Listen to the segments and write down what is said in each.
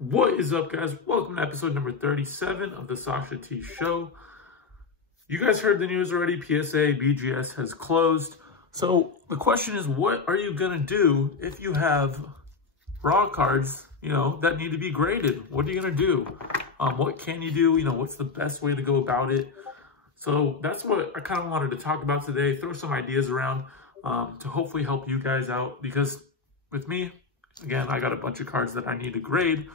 What is up, guys? Welcome to episode number 37 of the SashaT Show. You guys heard the news already. PSA, BGS has closed. So the question is, what are you going to do if you have raw cards, that need to be graded? What are you going to do? What can you do? What's the best way to go about it? So that's what I kind of wanted to talk about today. Throw some ideas around to hopefully help you guys out. Because with me, again, I got a bunch of cards that I need to grade.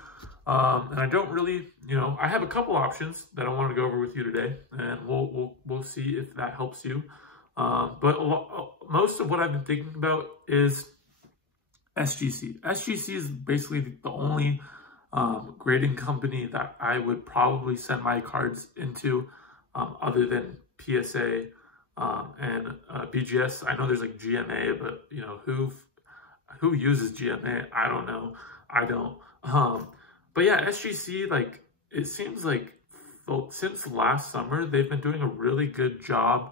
And I don't really, I have a couple options that I wanted to go over with you today, and we'll see if that helps you. But most of what I've been thinking about is SGC. SGC is basically the only grading company that I would probably send my cards into, other than PSA and BGS. I know there's like GMA, but who uses GMA? I don't know. I don't. But yeah, SGC, it seems like since last summer, they've been doing a really good job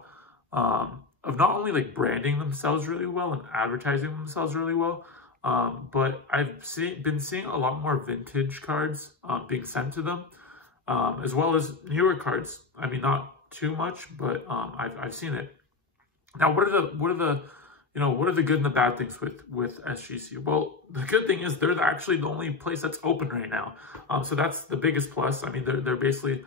of not only branding themselves really well and advertising themselves really well, but I've been seeing a lot more vintage cards being sent to them, as well as newer cards. I mean, not too much, but I've seen it. Now, what are the good and the bad things with SGC? Well, the good thing is they're actually the only place that's open right now. So that's the biggest plus. I mean, they're basically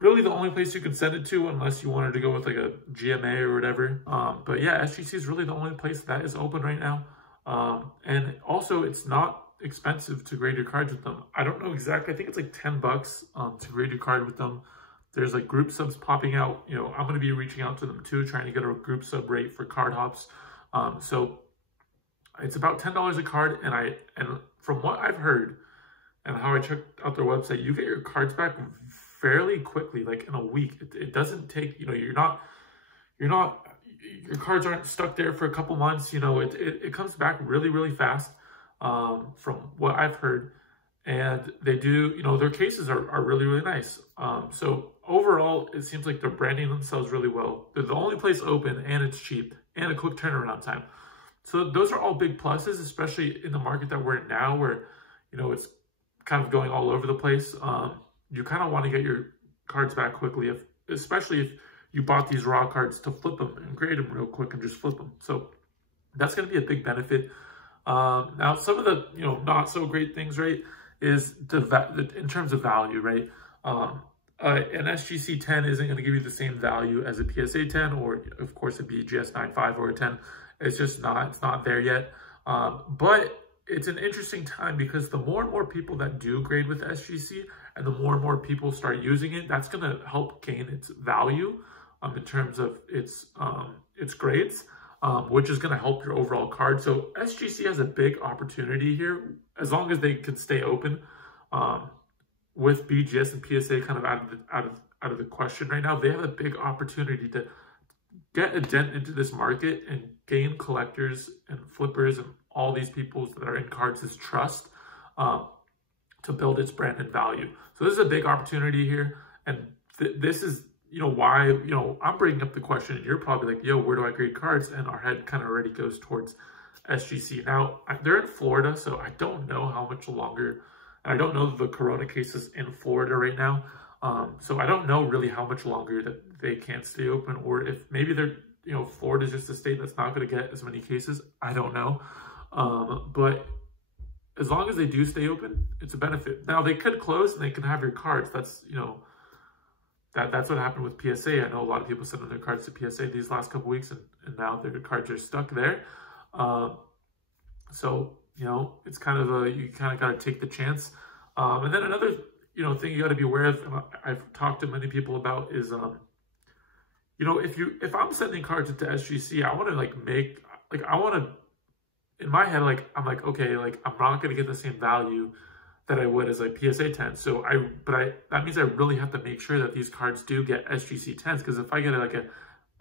really the only place you can send it to, unless you wanted to go with a GMA or whatever. But yeah, SGC is really the only place that is open right now. And also, it's not expensive to grade your cards with them. I don't know exactly. I think it's like $10 to grade your card with them. There's group subs popping out. I'm going to be reaching out to them too, trying to get a group sub rate for card hops. So it's about $10 a card. And from what I've heard and how I checked out their website, you get your cards back fairly quickly, in a week. It doesn't take, your cards aren't stuck there for a couple months. It comes back really, really fast, from what I've heard. And they do, their cases are really, really nice. So overall, it seems like they're branding themselves really well. They're the only place open, and it's cheap, and a quick turnaround time. So those are all big pluses, especially in the market that we're in now, where, it's kind of going all over the place. You kind of want to get your cards back quickly, especially if you bought these raw cards to flip them and grade them real quick and just flip them. So that's going to be a big benefit. Now, some of the, not so great things, right, is in terms of value, right? An SGC 10 isn't going to give you the same value as a PSA 10 or, of course, a BGS 9.5 or a 10. It's just not. It's not there yet. But it's an interesting time, because the more and more people that do grade with SGC and the more and more people start using it, that's going to help gain its value in terms of its grades, which is going to help your overall card. So SGC has a big opportunity here, as long as they can stay open. With BGS and PSA kind of out of the question right now, they have a big opportunity to get a dent into this market and gain collectors and flippers and all these people that are in cards' trust to build its brand and value. So this is a big opportunity here, and this is why I'm bringing up the question, and you're probably like, yo, where do I grade cards? And our head kind of already goes towards SGC. Now, they're in Florida, so I don't know how much longer. I don't know the corona cases in Florida right now. So I don't know really how much longer that they can't stay open, or if maybe they're, Florida's just a state that's not going to get as many cases. I don't know. But as long as they do stay open, it's a benefit. Now, they could close and they can have your cards. That's, that's what happened with PSA. I know a lot of people sent in their cards to PSA these last couple weeks, and now their cards are stuck there. So, it's kind of you kind of got to take the chance. And then another, thing you got to be aware of, and I've talked to many people about, is, if I'm sending cards into SGC, I want to I want to, in my head, I'm like, okay, I'm not going to get the same value that I would as a PSA 10. So that means I really have to make sure that these cards do get SGC 10s, because if I get a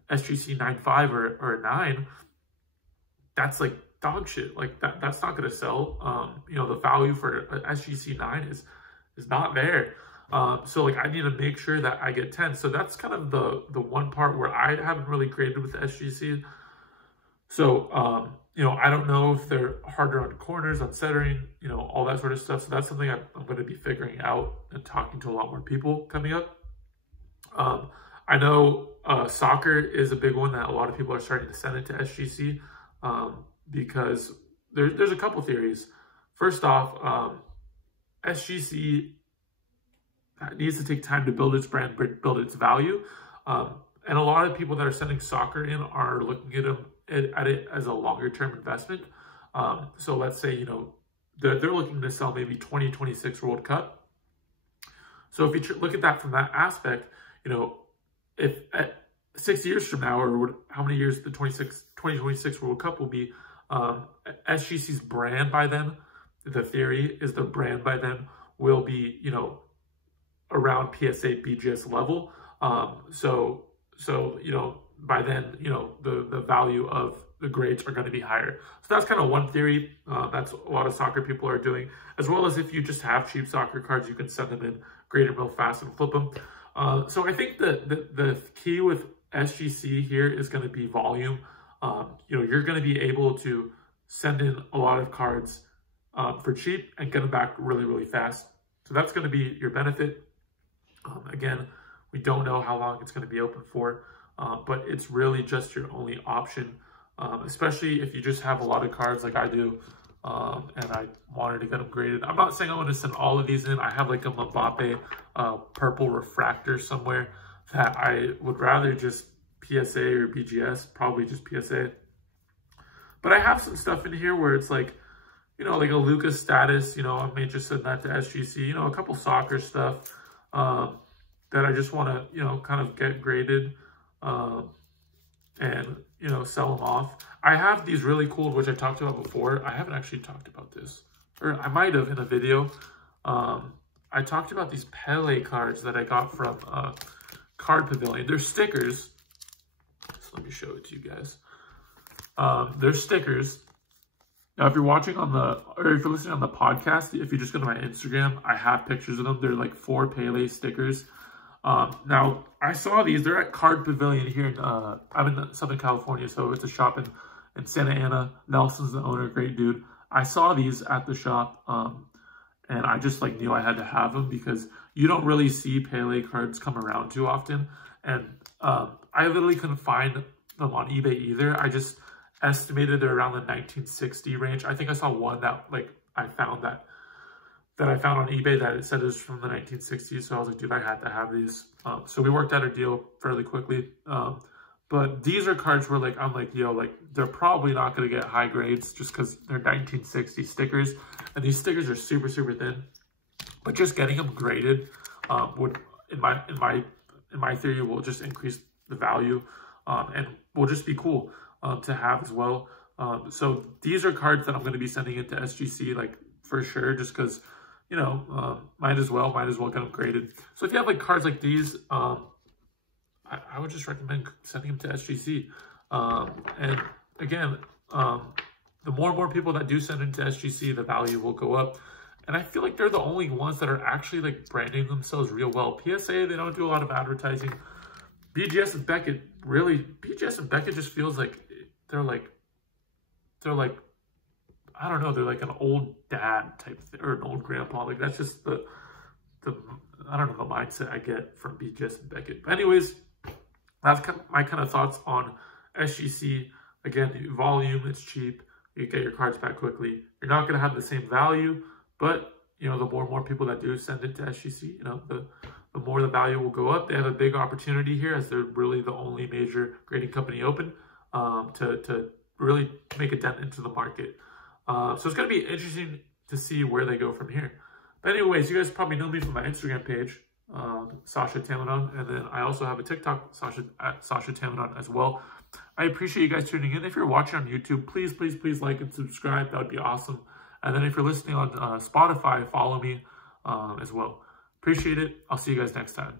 SGC 9.5 or a 9, that's dog shit. That's not going to sell. The value for an SGC 9 is not there. So I need to make sure that I get 10. So that's kind of the one part where I haven't really graded with the SGC. So you know, I don't know if they're harder on corners, on centering, you know, all that sort of stuff. So that's something I'm going to be figuring out and talking to a lot more people coming up. I know soccer is a big one that a lot of people are starting to send into SGC because there's a couple theories. First off, SGC needs to take time to build its brand, build its value. And a lot of people that are sending soccer in are looking at it as a longer term investment. So let's say, you know, they're looking to sell maybe 2026 World Cup. So if you look at that from that aspect, you know, if at 6 years from now, or how many years the 2026 World Cup will be, SGC's brand by then, the theory is the brand by then will be, you know, around PSA BGS level. So, you know, by then, you know, the value of the grades are going to be higher. So that's kind of one theory. That's a lot of soccer people are doing, as well as if you just have cheap soccer cards, you can send them in, grade them real fast and flip them. So I think the key with SGC here is going to be volume. You know, you're going to be able to send in a lot of cards for cheap and get them back really, really fast. So that's going to be your benefit. Again, we don't know how long it's going to be open for, but it's really just your only option, especially if you just have a lot of cards like I do, and I wanted to get them graded. I'm not saying I want to send all of these in. I have like a Mbappe purple refractor somewhere that I would rather just PSA or BGS, probably just PSA. But I have some stuff in here where it's like, you know, like a Lucas status, you know, I may just send that to SGC, you know, a couple soccer stuff that I just want to, you know, kind of get graded and, you know, sell them off. I have these really cool, which I talked about before. I haven't actually talked about this, or I might have in a video. I talked about these Pele cards that I got from Card Pavilion. They're stickers. So let me show it to you guys. They're stickers. Now, if you're watching on or if you're listening on the podcast, if you just go to my Instagram, I have pictures of them. They're like 4 Pele stickers. Now, I saw these. They're at Card Pavilion here in, I'm in Southern California, so it's a shop in Santa Ana. Nelson's the owner, great dude. I saw these at the shop, and I just like knew I had to have them because you don't really see Pele cards come around too often. And I literally couldn't find them on eBay either. I just estimated they're around the 1960 range. I think I saw one that like I found that I found on eBay that it said it was from the 1960s. So I was like, dude, I had to have these. So we worked out a deal fairly quickly. But these are cards where like, I'm like, yo, like they're probably not going to get high grades just because they're 1960 stickers. And these stickers are super, super thin. But just getting them graded would, in my theory, will just increase the value and will just be cool to have as well. So these are cards that I'm going to be sending into SGC, like for sure, just because, you know, might as well get them graded. So if you have like cards like these, I would just recommend sending them to SGC. And again, the more and more people that do send into SGC, the value will go up. And I feel like they're the only ones that are actually like branding themselves real well. PSA, they don't do a lot of advertising. BGS and Beckett, really, BGS and Beckett just feels like they're like, I don't know, they're like an old dad type thing, or an old grandpa. Like that's just the I don't know, the mindset I get from BGS and Beckett. But anyways, that's my kind of thoughts on SGC. Again, volume, it's cheap. You get your cards back quickly. You're not going to have the same value, but, you know, the more and more people that do send it to SGC, you know, the more the value will go up. They have a big opportunity here as they're really the only major grading company open to really make a dent into the market. So it's going to be interesting to see where they go from here. But anyways, you guys probably know me from my Instagram page, SashaT Show, and then I also have a TikTok, SashaT Show as well. I appreciate you guys tuning in. If you're watching on YouTube, please, please, please like and subscribe. That would be awesome. And then if you're listening on Spotify, follow me as well. Appreciate it. I'll see you guys next time.